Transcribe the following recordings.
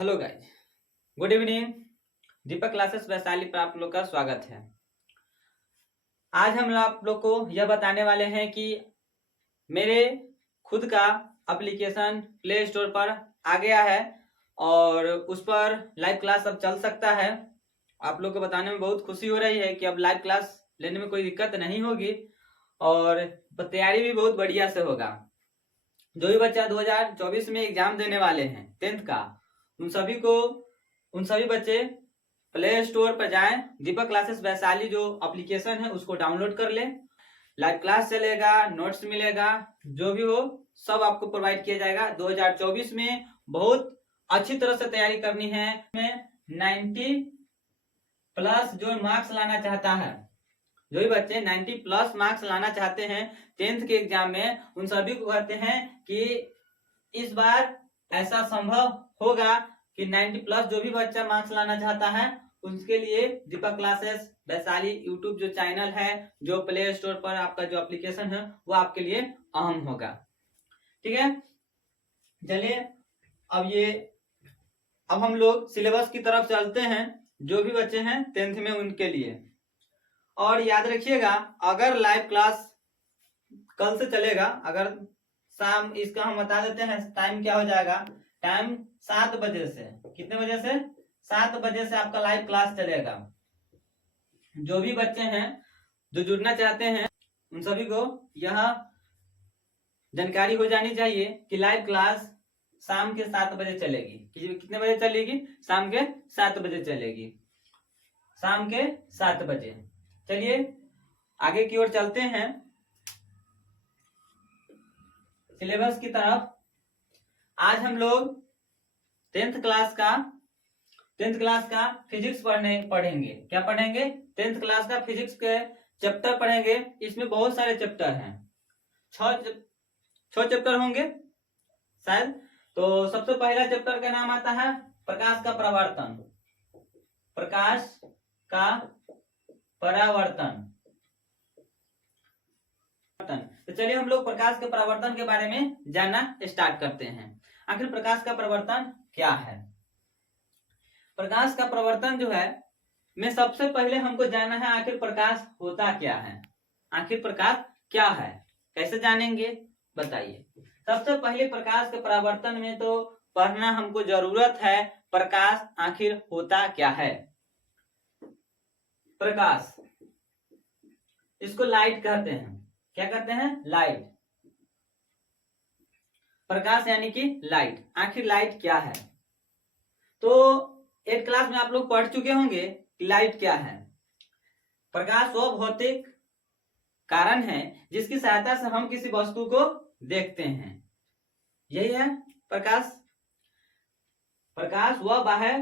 Hello guys, good evening. Deepak classes Vaishali पर आप लोग का स्वागत है। आज हम आप लोग को यह बताने वाले हैं कि मेरे खुद का एप्लीकेशन प्ले स्टोर पर आ गया है और उस पर लाइव क्लास अब चल सकता है। आप लोग को बताने में बहुत खुशी हो रही है कि अब लाइव क्लास लेने में कोई दिक्कत नहीं होगी और तैयारी भी बहुत बढ़िया से होगा। जो भी बच्चा 2024 में एग्जाम देने वाले हैं 10th का, उन सभी बच्चे प्ले स्टोर पर जाएं, दीपक क्लासेस वैशाली जो एप्लीकेशन है उसको डाउनलोड कर ले। लाइव क्लास चलेगा, नोट्स मिलेगा, जो भी हो सब आपको प्रोवाइड किया जाएगा। 2024 में बहुत अच्छी तरह से तैयारी करनी है। में 90 प्लस जो मार्क्स लाना चाहता है, जो भी बच्चे 90 प्लस मार्क्स लाना चाहते हैं 10th के एग्जाम में, उन सभी को कहते हैं कि इस बार ऐसा संभव होगा कि 90 प्लस जो भी बच्चा मार्क्स लाना चाहता है उसके लिए दीपक क्लासेस वैशाली यूट्यूब जो चैनल है, जो प्ले स्टोर पर आपका जो एप्लीकेशन है वो आपके लिए अहम होगा। ठीक है, चलिए अब हम लोग सिलेबस की तरफ चलते हैं। जो भी बच्चे हैं 10th में उनके लिए, और याद रखिएगा अगर लाइव क्लास कल से चलेगा, अगर शाम, इसका हम बता देते हैं टाइम क्या हो जाएगा। टाइम 7 बजे से, कितने बजे से? 7 बजे से आपका लाइव क्लास चलेगा। जो भी बच्चे हैं जो जुड़ना चाहते हैं उन सभी को यह जानकारी हो जानी चाहिए कि लाइव क्लास शाम के 7 बजे चलेगी। कितने बजे चलेगी? शाम के 7 बजे चलेगी, शाम के 7 बजे। चलिए आगे की ओर चलते हैं सिलेबस की तरफ। आज हम लोग 10th क्लास का फिजिक्स पढ़ेंगे। क्या पढ़ेंगे? 10th क्लास का फिजिक्स के चैप्टर पढ़ेंगे। इसमें बहुत सारे चैप्टर हैं, 6 चैप्टर होंगे शायद। तो सबसे पहला चैप्टर का नाम आता है प्रकाश का परावर्तन। प्रकाश का परावर्तन। तो चलिए हम लोग प्रकाश के परावर्तन के बारे में जानना स्टार्ट करते हैं। आखिर प्रकाश का परावर्तन क्या है? प्रकाश का परावर्तन जो है, में सबसे पहले हमको जानना है आखिर प्रकाश होता क्या है। आखिर प्रकाश क्या है, कैसे जानेंगे बताइए। सबसे पहले प्रकाश के परावर्तन में तो पढ़ना हमको जरूरत है प्रकाश आखिर होता क्या है। प्रकाश, इसको लाइट कहते हैं। क्या कहते हैं? लाइट। प्रकाश यानी कि लाइट। आखिर लाइट क्या है? तो 8th क्लास में आप लोग पढ़ चुके होंगे कि लाइट क्या है। प्रकाश वो भौतिक कारण है जिसकी सहायता से हम किसी वस्तु को देखते हैं। यही है प्रकाश। प्रकाश वह बाह्य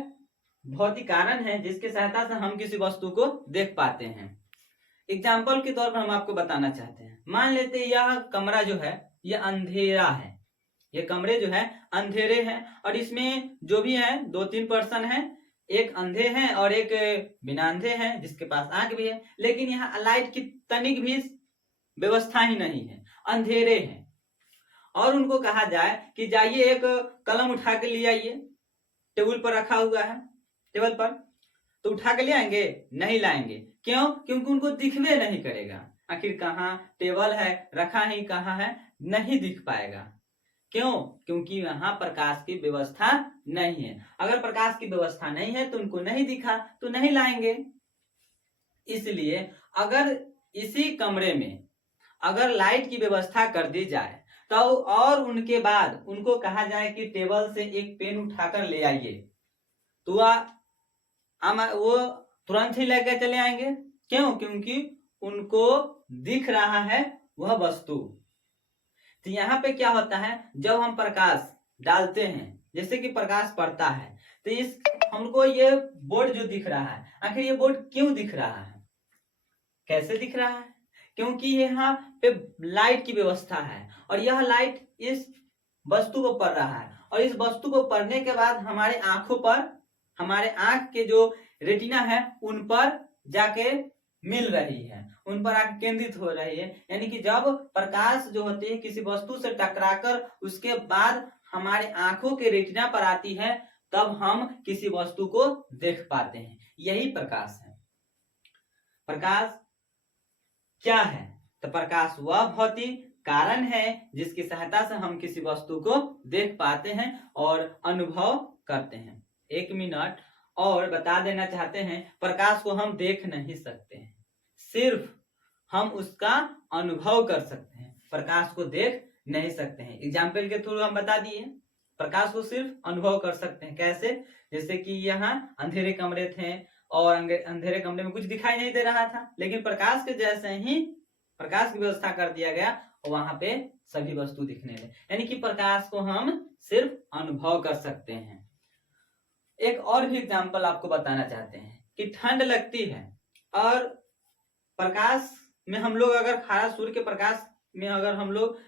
भौतिक कारण है जिसकी सहायता से हम किसी वस्तु को देख पाते हैं। एग्जाम्पल के तौर पर हम आपको बताना चाहते हैं। मान लेते हैं यह कमरा जो है यह अंधेरा है। ये कमरे जो है अंधेरे हैं और इसमें जो भी है 2-3 पर्सन है, एक अंधे हैं और एक बिना अंधे हैं जिसके पास आंख भी है, लेकिन यहाँ लाइट की तनिक भी व्यवस्था ही नहीं है, अंधेरे हैं। और उनको कहा जाए कि जाइए एक कलम उठा के ले आइए, टेबल पर रखा हुआ है, टेबल पर, तो उठा के ले आएंगे? नहीं लाएंगे। क्यों? क्योंकि उनको दिखवे नहीं करेगा। आखिर कहाँ टेबल है, रखा ही कहाँ है, नहीं दिख पाएगा। क्यों? क्योंकि वहां प्रकाश की व्यवस्था नहीं है। अगर प्रकाश की व्यवस्था नहीं है तो उनको नहीं दिखा तो नहीं लाएंगे। इसलिए अगर इसी कमरे में अगर लाइट की व्यवस्था कर दी जाए तो, और उनके बाद उनको कहा जाए कि टेबल से एक पेन उठाकर ले आइए, तो वो तुरंत ही लेकर चले आएंगे। क्यों? क्योंकि उनको दिख रहा है वह वस्तु। तो यहाँ पे क्या होता है, जब हम प्रकाश डालते हैं, जैसे कि प्रकाश पड़ता है, तो इस हमको ये बोर्ड जो दिख रहा है, आखिर ये बोर्ड क्यों दिख रहा है, कैसे दिख रहा है? क्योंकि यहाँ पे लाइट की व्यवस्था है और यह लाइट इस वस्तु को पड़ रहा है और इस वस्तु को पड़ने के बाद हमारे आंखों पर, हमारे आंख के जो रेटिना है उन पर जाके मिल रही है, उन पर आगे केंद्रित हो रही है। यानी कि जब प्रकाश जो होती है किसी वस्तु से टकराकर उसके बाद हमारे आंखों के रेटिना पर आती है तब हम किसी वस्तु को देख पाते हैं। यही प्रकाश है। प्रकाश क्या है? तो प्रकाश वह भौतिक कारण है जिसकी सहायता से हम किसी वस्तु को देख पाते हैं और अनुभव करते हैं। 1 मिनट और बता देना चाहते हैं, प्रकाश को हम देख नहीं सकते हैं, सिर्फ हम उसका अनुभव कर सकते हैं। प्रकाश को देख नहीं सकते हैं। एग्जाम्पल के थ्रू हम बता दिए, प्रकाश को सिर्फ अनुभव कर सकते हैं। कैसे? जैसे कि यहाँ अंधेरे कमरे थे और अंधेरे कमरे में कुछ दिखाई नहीं दे रहा था, लेकिन प्रकाश के जैसे ही प्रकाश की व्यवस्था कर दिया गया और वहां पे सभी वस्तु दिखने लगे। यानी कि प्रकाश को हम सिर्फ अनुभव कर सकते हैं। एक और भी एग्जाम्पल आपको बताना चाहते हैं कि ठंड लगती है और प्रकाश में हम लोग अगर खारा, सूर्य के प्रकाश में अगर हम लोग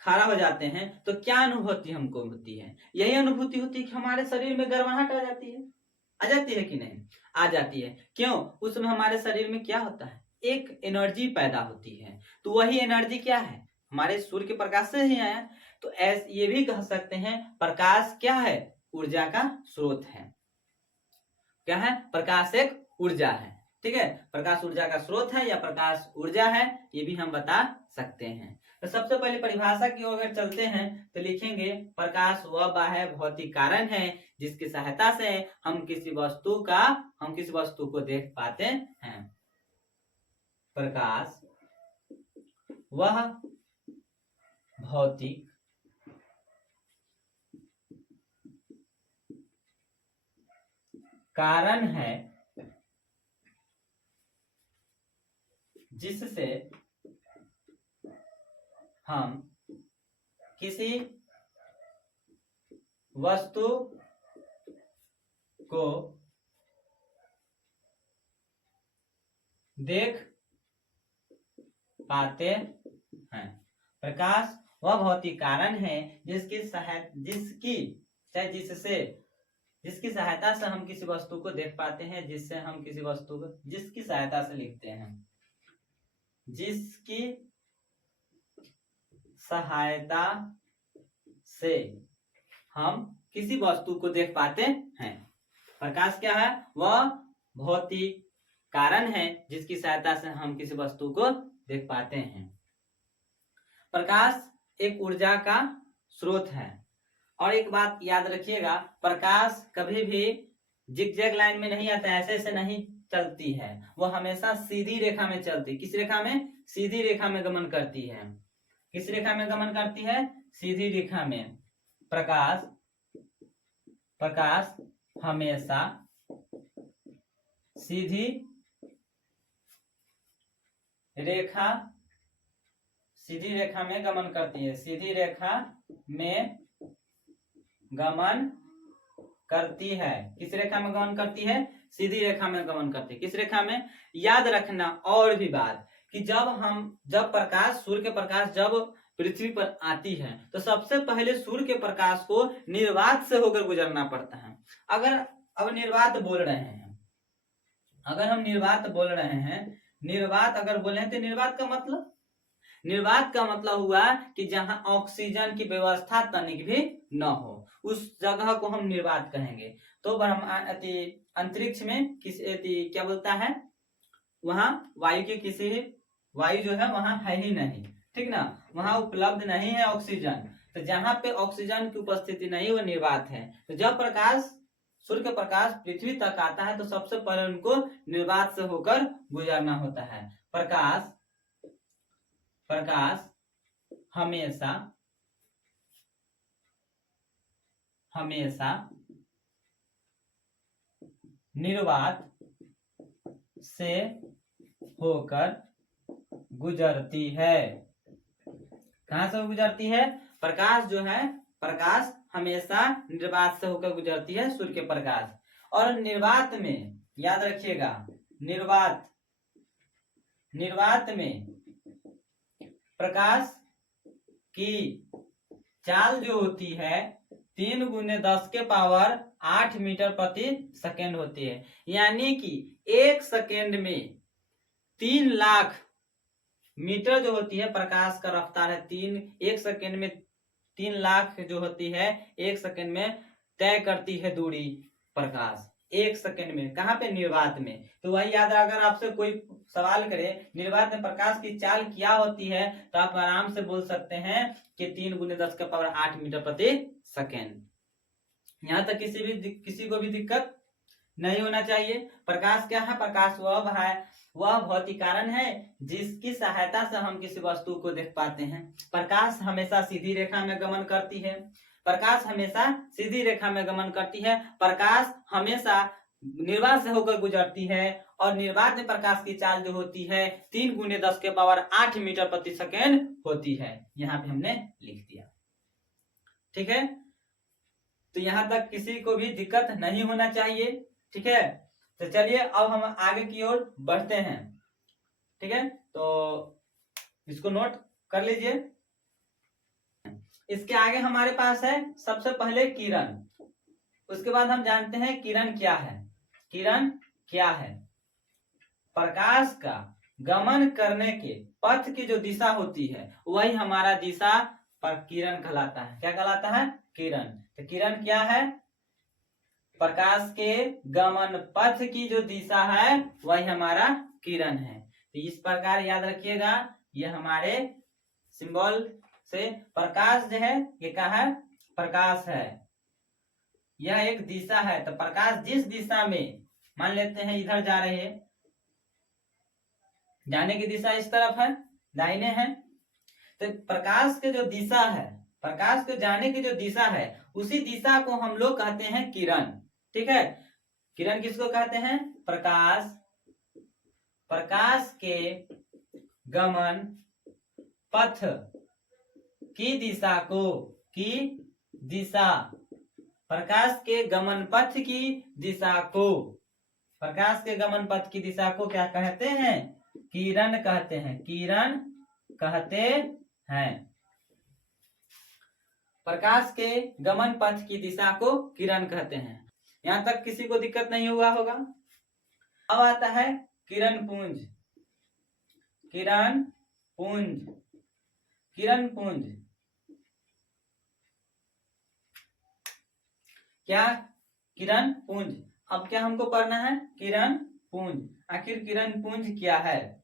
खारा हो जाते हैं तो क्या अनुभूति हमको होती है? यही अनुभूति होती है कि हमारे शरीर में गर्माहट आ जाती है। आ जाती है कि नहीं? आ जाती है। क्यों? उसमें हमारे शरीर में क्या होता है? एक एनर्जी पैदा होती है। तो वही एनर्जी क्या है? हमारे सूर्य के प्रकाश से ही आया। तो ये भी कह सकते हैं प्रकाश क्या है? ऊर्जा का स्रोत है। क्या है? प्रकाश एक ऊर्जा है। ठीक है, प्रकाश ऊर्जा का स्रोत है या प्रकाश ऊर्जा है, ये भी हम बता सकते हैं। तो सबसे पहले परिभाषा की ओर अगर चलते हैं तो लिखेंगे प्रकाश वह बाह्य भौतिक कारण है जिसकी सहायता से हम किसी वस्तु को देख पाते हैं। प्रकाश वह भौतिक कारण है जिससे हम किसी वस्तु को देख पाते हैं। प्रकाश वह भौतिक कारण है जिसकी सहायता से हम किसी वस्तु को देख पाते हैं, जिसकी सहायता से लिखते हैं, जिसकी सहायता से हम किसी वस्तु को देख पाते हैं। प्रकाश क्या है? वह भौतिक कारण है जिसकी सहायता से हम किसी वस्तु को देख पाते हैं। प्रकाश एक ऊर्जा का स्रोत है। और एक बात याद रखिएगा, प्रकाश कभी भी जिगजैग लाइन में नहीं आता, ऐसे नहीं चलती है, वो हमेशा सीधी रेखा में चलती। किस रेखा में? सीधी रेखा में गमन करती है। किस रेखा में गमन करती है? सीधी रेखा में। प्रकाश हमेशा सीधी रेखा में गमन करती है। सीधी रेखा में गमन करती है। किस रेखा में गमन करती है? सीधी रेखा में गमन करती है। किस रेखा में? याद रखना और भी बात कि जब प्रकाश, सूर्य के प्रकाश जब पृथ्वी पर आती है तो सबसे पहले सूर्य के प्रकाश को निर्वात से होकर गुजरना पड़ता है। अगर अब निर्वात बोल रहे हैं, अगर हम निर्वात बोल रहे हैं, निर्वात अगर बोले हैं तो निर्वात का मतलब हुआ कि जहां ऑक्सीजन की व्यवस्था तनिक भी न हो, उस जगह को हम निर्वात कहेंगे। तो अंतरिक्ष में क्या बोलता है, वहां वायु जो है वहां है ही नहीं, ठीक ना, वहां उपलब्ध नहीं है ऑक्सीजन। तो जहां पे ऑक्सीजन की उपस्थिति नहीं, वो निर्वात है। तो जब सूर्य का प्रकाश पृथ्वी तक आता है तो सबसे पहले उनको निर्वात से होकर गुजरना होता है। प्रकाश हमेशा निर्वात से होकर गुजरती है। कहां से गुजरती है? प्रकाश जो है, प्रकाश हमेशा निर्वात से होकर गुजरती है, सूर्य के प्रकाश। और निर्वात में याद रखिएगा, निर्वात में प्रकाश की चाल जो होती है 3 × 10⁸ मीटर प्रति सेकेंड होती है। यानी कि 1 सेकेंड में 3 लाख मीटर जो होती है, प्रकाश का रफ्तार है 1 सेकेंड में 3 लाख जो होती है, 1 सेकेंड में तय करती है दूरी प्रकाश 1 सेकंड में। कहाँ पे? निर्वात में। तो वही याद, अगर आपसे कोई सवाल करे निर्वात में प्रकाश की चाल क्या होती है, तो आप आराम से बोल सकते हैं कि 3 × 10⁸ मीटर प्रति सेकेंड। यहाँ तक किसी को भी दिक्कत नहीं होना चाहिए। प्रकाश क्या है? प्रकाश वह भौतिक कारण है जिसकी सहायता से हम किसी वस्तु को देख पाते हैं। प्रकाश हमेशा सीधी रेखा में गमन करती है। प्रकाश हमेशा सीधी रेखा में गमन करती है। प्रकाश हमेशा निर्वात से होकर गुजरती है और निर्वात में प्रकाश की चाल जो होती है 3 × 10⁸ मीटर प्रति सेकेंड होती है। यहाँ पे हमने लिख दिया। ठीक है, तो यहाँ तक किसी को भी दिक्कत नहीं होना चाहिए। ठीक है, तो चलिए अब हम आगे की ओर बढ़ते हैं। ठीक है, तो इसको नोट कर लीजिए। इसके आगे हमारे पास है सबसे पहले किरण। उसके बाद हम जानते हैं किरण क्या है। किरण क्या है? प्रकाश का गमन करने के पथ की जो दिशा होती है वही हमारा दिशा पर किरण कहलाता है। क्या कहलाता है? किरण। तो किरण क्या है? प्रकाश के गमन पथ की जो दिशा है वही हमारा किरण है। तो इस प्रकार याद रखिएगा, ये हमारे सिंबल से प्रकाश जो है ये क्या है? प्रकाश है। यह एक दिशा है। तो प्रकाश जिस दिशा में, मान लेते हैं इधर जा रहे हैं, जाने की दिशा इस तरफ है, दाहिने है, तो प्रकाश के जो दिशा है, प्रकाश के जाने की जो दिशा है उसी दिशा को हम लोग कहते हैं किरण। ठीक है, किरण किसको कहते हैं? प्रकाश। प्रकाश के गमन पथ की दिशा को, की दिशा, प्रकाश के गमन पथ की दिशा को, प्रकाश के गमन पथ की दिशा को क्या कहते हैं? किरण कहते हैं। किरण कहते हैं। प्रकाश के गमन पथ की दिशा को किरण कहते हैं। यहां तक किसी को दिक्कत नहीं हुआ होगा। अब आता है किरण पुंज। किरण पुंज। किरण पुंज क्या? किरण पुंज। अब क्या हमको पढ़ना है? किरण पुंज। आखिर किरण पुंज क्या है?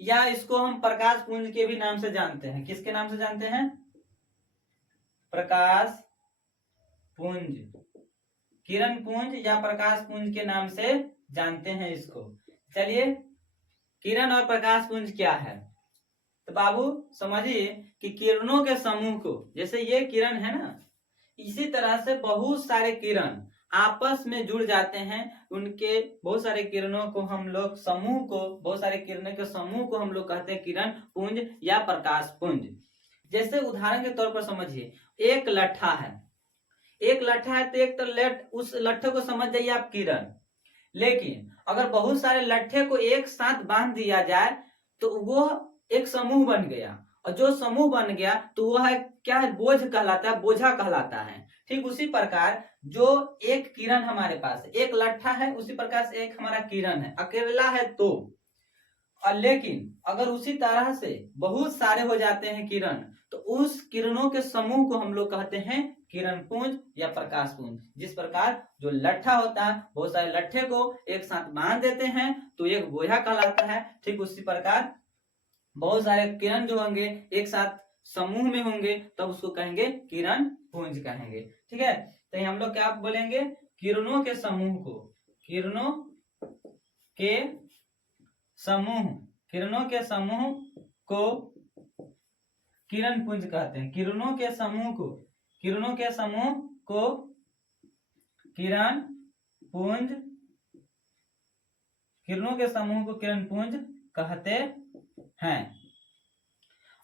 या इसको हम प्रकाश पुंज के भी नाम से जानते हैं। किसके नाम से जानते हैं? प्रकाश पुंज। किरण पुंज या प्रकाश पुंज के नाम से जानते हैं इसको। चलिए, किरण और प्रकाश पुंज क्या है? तो बाबू समझिए कि किरणों के समूह को, जैसे ये किरण है ना, इसी तरह से बहुत सारे किरण आपस में जुड़ जाते हैं। उनके बहुत सारे किरणों को हम लोग समूह को, बहुत सारे किरणों के समूह को हम लोग कहते हैं किरण पुंज या प्रकाश पुंज। जैसे उदाहरण के तौर पर समझिए, एक लट्ठा है। एक लट्ठा है तो एक तो उस लट्ठे को समझ जाइए आप किरण। लेकिन अगर बहुत सारे लट्ठे को एक साथ बांध दिया जाए तो वो एक समूह बन गया, और जो समूह बन गया तो वह है क्या है? बोझ कहलाता है, बोझा कहलाता है। ठीक उसी प्रकार जो एक किरण हमारे पास है, एक लट्ठा है, उसी प्रकार से एक हमारा किरण है। अकेला है तो, और लेकिन अगर उसी तरह से बहुत सारे हो जाते हैं किरण, तो उस किरणों के समूह को हम लोग कहते हैं किरण पुंज या प्रकाश पुंज। जिस प्रकार जो लट्ठा होता है, बहुत सारे लट्ठे को एक साथ बांध देते हैं तो एक बोझा कहलाता है। ठीक उसी प्रकार बहुत सारे किरण जो होंगे एक साथ समूह में होंगे तब उसको कहेंगे किरण पुंज कहेंगे। ठीक है, तो हम लोग क्या बोलेंगे? किरणों के समूह को, किरणों के समूह, किरणों के समूह को किरण पुंज कहते हैं। किरणों के समूह को, किरणों के समूह को किरण पुंज, किरणों के समूह को किरण पुंज कहते हैं।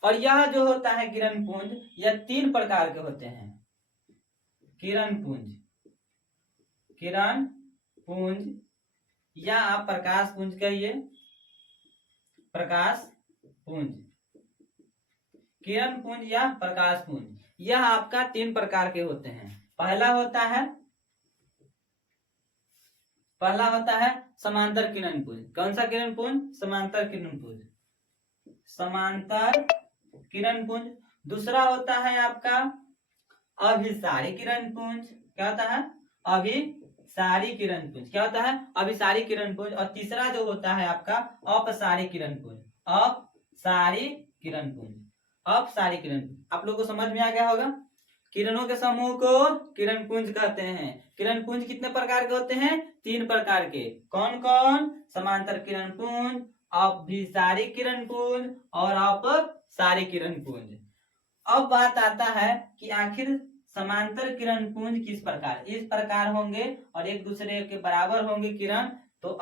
और यह जो होता है किरण पुंज, यह 3 प्रकार के होते हैं। किरण पुंज, किरण पुंज या आप प्रकाश पुंज कहिए, प्रकाश पुंज। किरण पुंज या प्रकाश पुंज यह आपका 3 प्रकार के होते हैं। पहला होता है समांतर किरण पुंज। कौन सा किरण पुंज? समांतर किरण पुंज, समांतर किरण पुंज। दूसरा होता है आपका अभिसारी किरण पुंज। क्या होता है? अभिसारी किरण पुंज। क्या होता है? अभिसारी किरण पुंज। और तीसरा जो होता है आपका अपसारी किरण पुंज। अपसारी किरण पुंज। अपसारी किरण पुंज आप लोगों को समझ में आ गया होगा। किरणों के समूह को किरण पुंज कहते हैं। किरण पुंज कितने प्रकार के होते हैं? 3 प्रकार के। कौन कौन? समांतर किरण पुंज, अभिसारी किरण पुंज और अपसारी किरण पुंज। अब बात आता है कि आखिर समांतर किरण पुंज किस प्रकार? इस प्रकार होंगे और एक दूसरे के बराबर होंगे किरण, तो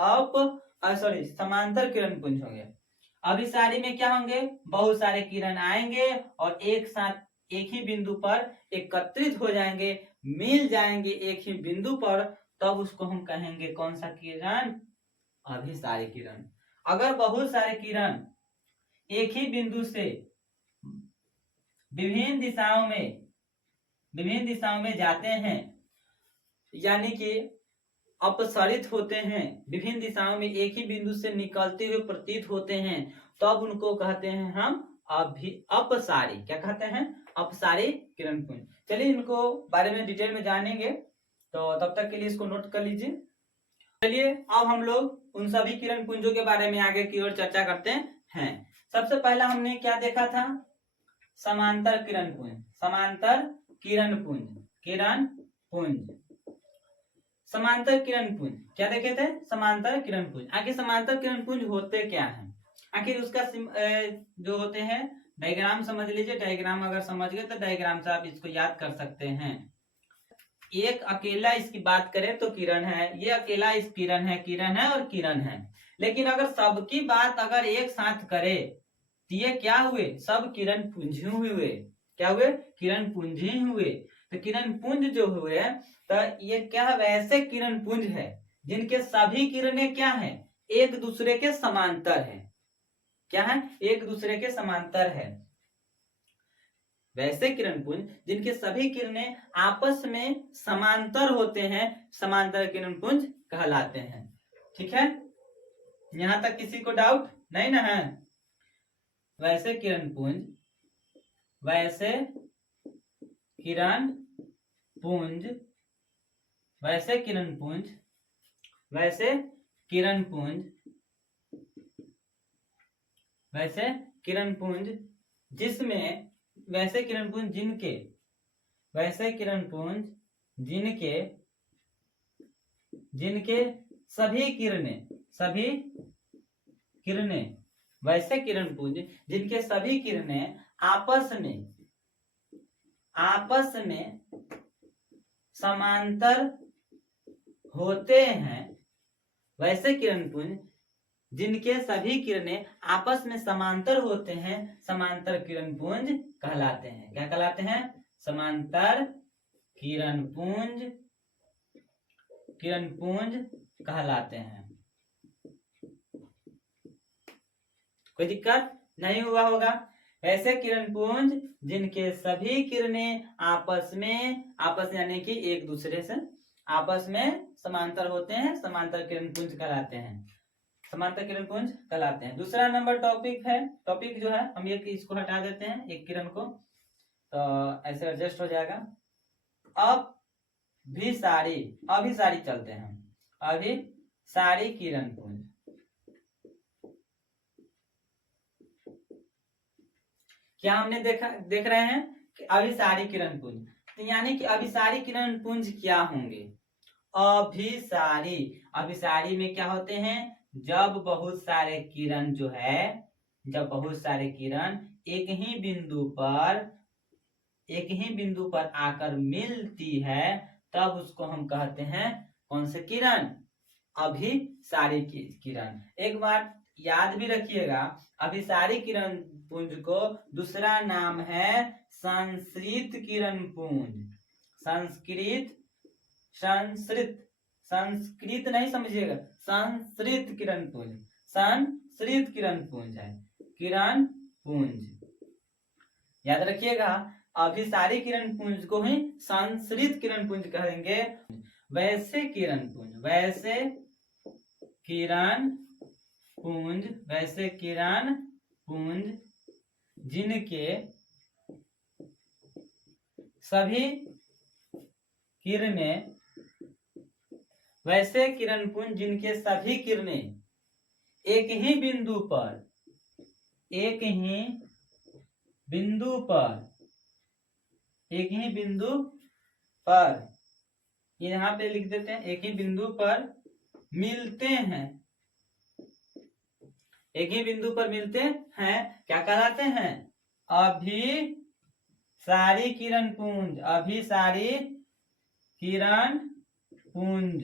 समांतर किरण पुंज होंगे। अभिसारी में क्या होंगे? बहुत सारे किरण आएंगे और एक साथ एक ही बिंदु पर एकत्रित हो जाएंगे, मिल जाएंगे एक ही बिंदु पर, तब उसको हम कहेंगे कौन सा किरण? अभिसारी किरण। अगर बहुत सारे किरण एक ही बिंदु से विभिन्न दिशाओं में जाते हैं, यानी कि अपसरित होते हैं, विभिन्न दिशाओं में एक ही बिंदु से निकलते हुए प्रतीत होते हैं, तब उनको कहते हैं हम अपसारी। क्या कहते हैं? अपसारी किरण पुंज। चलिए इनको बारे में डिटेल में जानेंगे, तो तब तक के लिए इसको नोट कर लीजिए। चलिए अब हम लोग उन सभी किरण पुंजों के बारे में आगे की ओर चर्चा करते हैं। सबसे पहला हमने क्या देखा था? समांतर किरण पुंज। समांतर किरण पुंज। किरण पुंज, समांतर किरण पुंज क्या देखे थे? समांतर किरण पुंज। आखिर समांतर किरण पुंज होते क्या हैं? आखिर उसका जो होते हैं डायग्राम समझ लीजिए। डायग्राम अगर समझ गए तो डायग्राम से आप इसको याद कर सकते हैं। एक अकेला इसकी बात करें तो किरण है, ये अकेला इस किरण है और किरण है। लेकिन अगर सबकी बात अगर एक साथ करे तो ये क्या हुए? सब किरण पुंज हुए। क्या हुए? किरण पुंज ही हुए। तो किरण पुंज जो हुए तो ये क्या? वैसे किरण पुंज है जिनके सभी किरणें क्या है? एक दूसरे के समांतर है। क्या है? एक दूसरे के समांतर है। वैसे किरण पुंज जिनके सभी किरणें आपस में समांतर होते हैं, समांतर किरण पुंज कहलाते हैं। ठीक है, यहां तक किसी को डाउट नहीं ना है? वैसे किरण पुंज, वैसे किरण पुंज, वैसे किरण पुंज, वैसे किरण पुंज, वैसे किरण पुंज जिसमें वैसे किरण पुंज जिनके, वैसे किरण पुंज जिनके सभी किरणें, वैसे किरण पुंज जिनके सभी किरणें आपस में समांतर होते हैं, वैसे किरण पुंज जिनके सभी किरणें आपस में समांतर होते हैं, समांतर किरण पुंज कहलाते हैं। क्या कहलाते हैं? समांतर किरण पुंज कहलाते हैं। कोई दिक्कत नहीं हुआ होगा? ऐसे किरण पुंज जिनके सभी किरणें आपस यानी कि एक दूसरे से आपस में समांतर होते हैं, समांतर किरण पुंज कहलाते हैं। समांतर किरण पुंज कहलाते हैं। दूसरा नंबर टॉपिक जो है, हम ये इसको हटा देते हैं, एक किरण को, तो ऐसे एडजस्ट हो जाएगा। अभिसारी चलते हैं। अभिसारी किरण पुंज क्या हमने देख रहे हैं कि अभिसारी किरण पुंज, तो यानी कि अभिसारी किरण पुंज क्या होंगे? अभिसारी में क्या होते हैं? जब बहुत सारे किरण एक ही बिंदु पर आकर मिलती है, तब उसको हम कहते हैं कौन से किरण? अभिसारी किरण। एक बार याद भी रखिएगा, अभिसारी किरण पुंज को दूसरा नाम है संश्रित किरण पुंज। संस्कृत नहीं समझिएगा, संश्रित किरण पुंज। संश्रित किरण पुंज है किरण पुंज, याद रखिएगा। अभिसारी किरण पुंज को ही संश्रित किरण पुंज कहेंगे। वैसे किरण पुंज जिनके सभी किरणें वैसे किरण पुंज जिनके सभी किरणें एक ही बिंदु पर यहाँ पे लिख देते हैं, एक ही बिंदु पर मिलते हैं, एक ही बिंदु पर मिलते हैं, क्या कहलाते हैं? अभिसारी किरण पुंज, अभिसारी किरण पुंज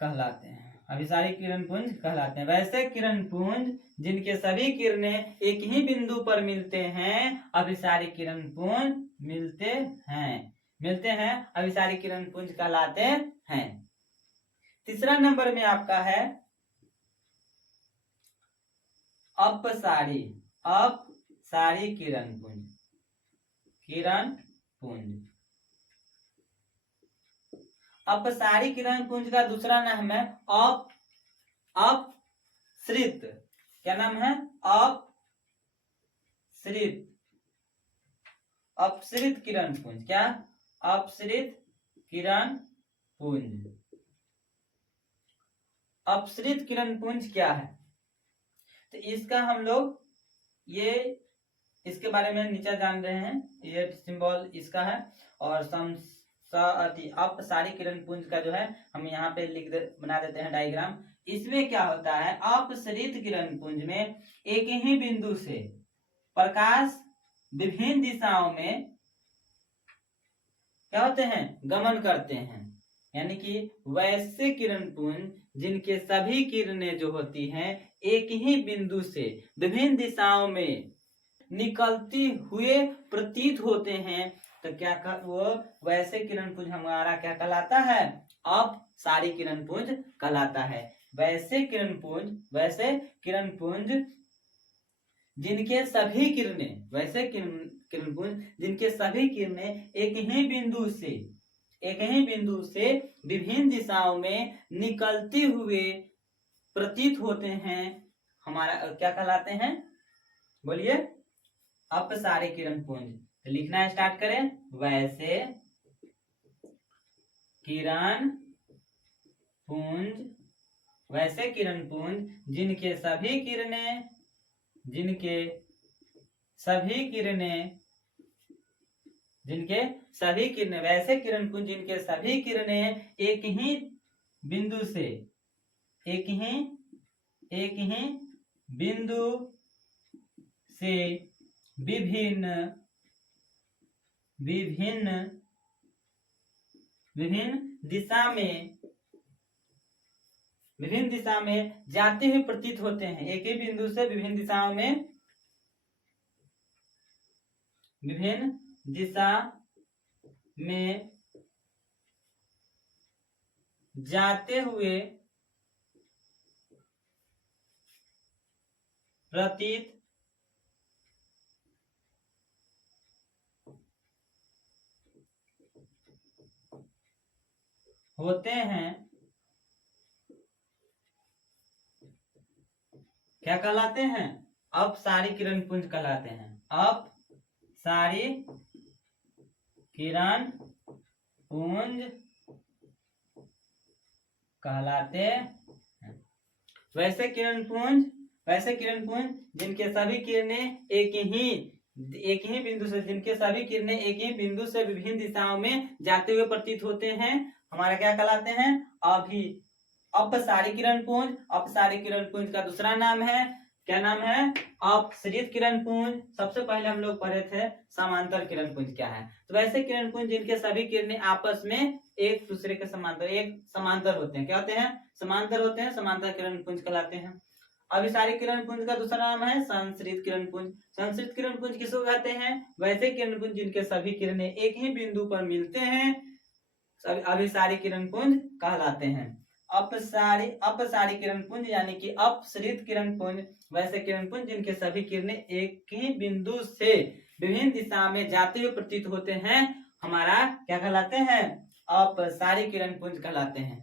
कहलाते हैं, अभिसारी किरण पुंज कहलाते हैं। वैसे किरण पुंज जिनके सभी किरणें एक ही बिंदु पर मिलते हैं, अभिसारी किरण पुंज मिलते हैं, अभिसारी किरण पुंज कहलाते हैं। तीसरा नंबर में आपका है अपसारी किरण पुंज। अपसारी किरण पुंज का दूसरा नाम है अपसृत। क्या नाम है? अपसृत किरण पुंज। क्या? अपसृत किरण पुंज। अपसृत किरण पुंज क्या है? तो इसका हम लोग इसके बारे में नीचे जान रहे हैं, ये सिंबल इसका है। और अपसारी किरण पुंज का जो है हम यहाँ पे बना देते हैं डायग्राम। इसमें क्या होता है? अपसृत किरण पुंज में एक ही बिंदु से प्रकाश विभिन्न दिशाओं में क्या होते हैं? गमन करते हैं। यानी कि वैसे किरण पुंज जिनके सभी किरणें जो होती हैं एक ही बिंदु से विभिन्न दिशाओं में निकलती हुए प्रतीत होते हैं, तो वो वैसे किरण पुंज हमारा क्या कहलाता है? अपसारी किरण पुंज कहलाता है। वैसे किरण पुंज जिनके सभी किरणें एक ही बिंदु से विभिन्न दिशाओं में निकलते हुए प्रतीत होते हैं, हमारा क्या कहलाते हैं? बोलिए। अपसारी किरण पुंज। तो लिखना स्टार्ट करें। वैसे किरण पुंज जिनके सभी किरणें वैसे किरण पुंज जिनके सभी किरणें एक ही बिंदु से विभिन्न दिशा में जाते हुए प्रतीत होते हैं। एक ही बिंदु से विभिन्न दिशा में जाते हुए प्रतीत होते हैं, क्या कहलाते हैं? अपसारी किरण पुंज कहलाते हैं। अपसारी किरण पुंज कहलाते हैं। वैसे किरण पुंज जिनके सभी किरणें एक ही बिंदु से विभिन्न दिशाओं में जाते हुए प्रतीत होते हैं, हमारा क्या कहलाते हैं? अपसारी किरण पुंज। अपसारी किरण पुंज का दूसरा नाम है, क्या नाम है? अपसृत किरण पुंज। सबसे पहले हम लोग पढ़े थे समांतर किरण पुंज क्या है। तो वैसे किरण पुंज जिनके सभी किरणें आपस में एक दूसरे के समांतर होते हैं, क्या होते हैं? समांतर होते हैं, समांतर किरण पुंज कहलाते हैं। अभिसारी किरण पुंज का दूसरा नाम है संश्रित किरण पुंज। संश्रित किरण पुंज किसको कहते हैं? वैसे किरण पुंज जिनके सभी किरणें एक ही बिंदु पर मिलते हैं, अभिसारी किरण पुंज कहलाते हैं। अपसारी किरण पुंज यानी कि अपसृत किरण पुंज वैसे किरण पुंज जिनके सभी किरणें एक ही बिंदु से विभिन्न दिशा में जाते हुए प्रतीत होते हैं, हमारा क्या कहलाते हैं? अपसारी किरण पुंज कहलाते हैं।